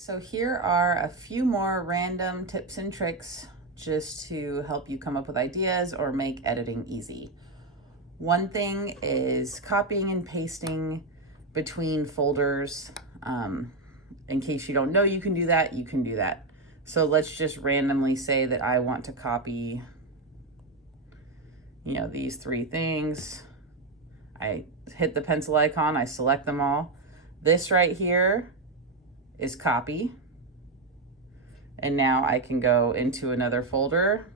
So here are a few more random tips and tricks just to help you come up with ideas or make editing easy. One thing is copying and pasting between folders. In case you don't know you can do that, you can do that. So let's just randomly say that I want to copy, these three things. I hit the pencil icon, I select them all. This right here is copy. And now I can go into another folder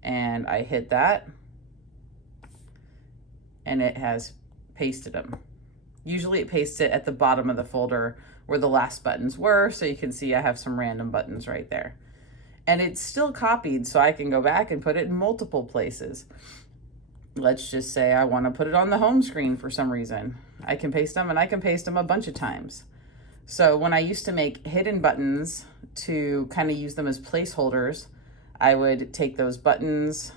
and I hit that and it has pasted them. Usually it pastes it at the bottom of the folder where the last buttons were, so you can see I have some random buttons right there. And it's still copied, so I can go back and put it in multiple places. Let's just say I want to put it on the home screen for some reason. I can paste them, and I can paste them a bunch of times. So when I used to make hidden buttons to kind of use them as placeholders, I would take those buttons,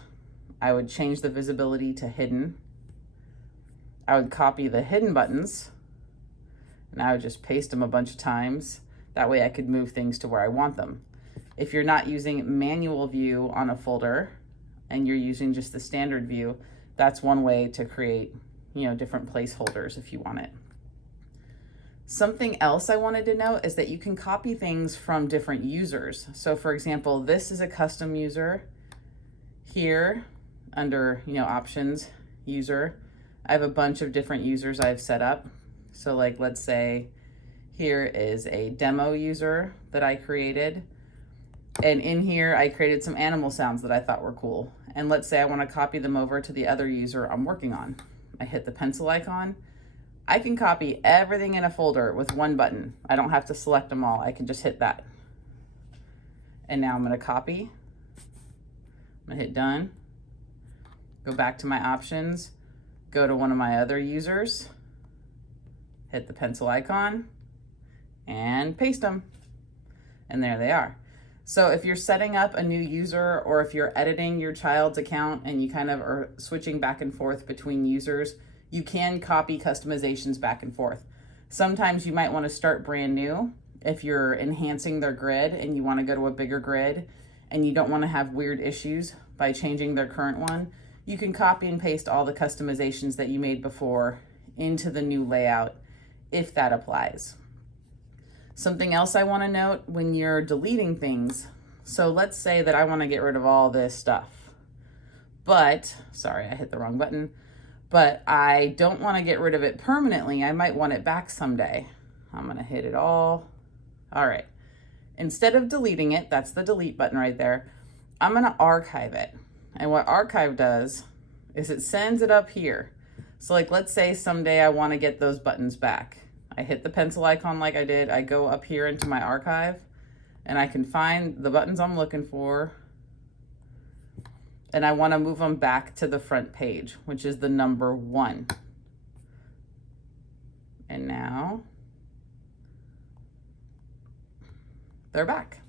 I would change the visibility to hidden. I would copy the hidden buttons and I would just paste them a bunch of times. That way I could move things to where I want them. If you're not using manual view on a folder and you're using just the standard view, that's one way to create, different placeholders if you want it. Something else I wanted to note is that you can copy things from different users. So for example, this is a custom user. Here under, options, user, I have a bunch of different users I've set up. So like, let's say here is a demo user that I created. And in here, I created some animal sounds that I thought were cool. And let's say I want to copy them over to the other user I'm working on. I hit the pencil icon. I can copy everything in a folder with one button. I don't have to select them all. I can just hit that. And now I'm going to copy. I'm going to hit done. Go back to my options. Go to one of my other users. Hit the pencil icon and paste them. And there they are. So if you're setting up a new user or if you're editing your child's account and you kind of are switching back and forth between users, you can copy customizations back and forth. Sometimes you might want to start brand new if you're enhancing their grid and you want to go to a bigger grid and you don't want to have weird issues by changing their current one. You can copy and paste all the customizations that you made before into the new layout if that applies. Something else I want to note when you're deleting things. So let's say that I want to get rid of all this stuff, but, sorry, I hit the wrong button, but I don't want to get rid of it permanently. I might want it back someday. I'm going to hit it all. All right. Instead of deleting it, that's the delete button right there, I'm going to archive it. And what archive does is it sends it up here. So like, let's say someday I want to get those buttons back. I hit the pencil icon like I did. I go up here into my archive and I can find the buttons I'm looking for. And I want to move them back to the front page, which is the number 1. And now they're back.